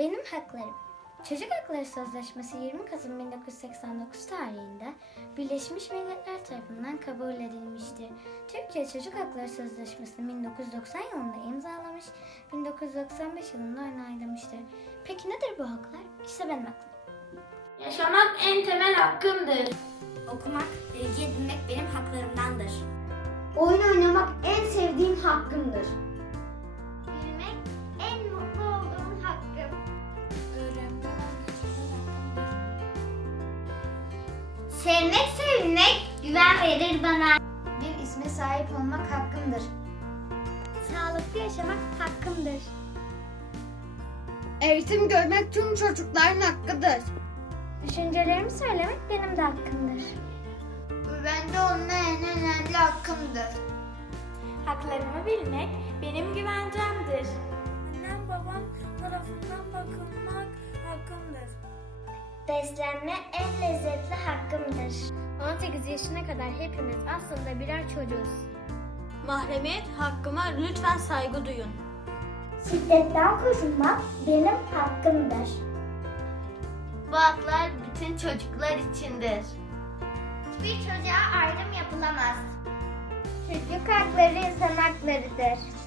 Benim haklarım. Çocuk Hakları Sözleşmesi 20 Kasım 1989 tarihinde Birleşmiş Milletler tarafından kabul edilmiştir. Türkiye Çocuk Hakları Sözleşmesi'ni 1990 yılında imzalamış, 1995 yılında onaylamıştır. Peki nedir bu haklar? İşte benim hakkım. Yaşamak en temel hakkımdır. Okumak, bilgi edinmek benim haklarımdandır. Oyun oynamak en sevdiğim hakkımdır. Sevmek sevilmek güven verir bana. Bir isme sahip olmak hakkımdır. Sağlıklı yaşamak hakkımdır. Eğitim görmek tüm çocukların hakkıdır. Düşüncelerimi söylemek benim de hakkımdır. Güvende olma en önemli hakkımdır. Haklarımı bilmek benim güvencemdir. Beslenme en lezzetli hakkımdır. 18 yaşına kadar hepimiz aslında birer çocuğuz. Mahremiyet hakkıma lütfen saygı duyun. Şiddetten korunmak benim hakkımdır. Bu haklar bütün çocuklar içindir. Bir çocuğa ayrım yapılamaz. Çocuk hakları insan haklarıdır.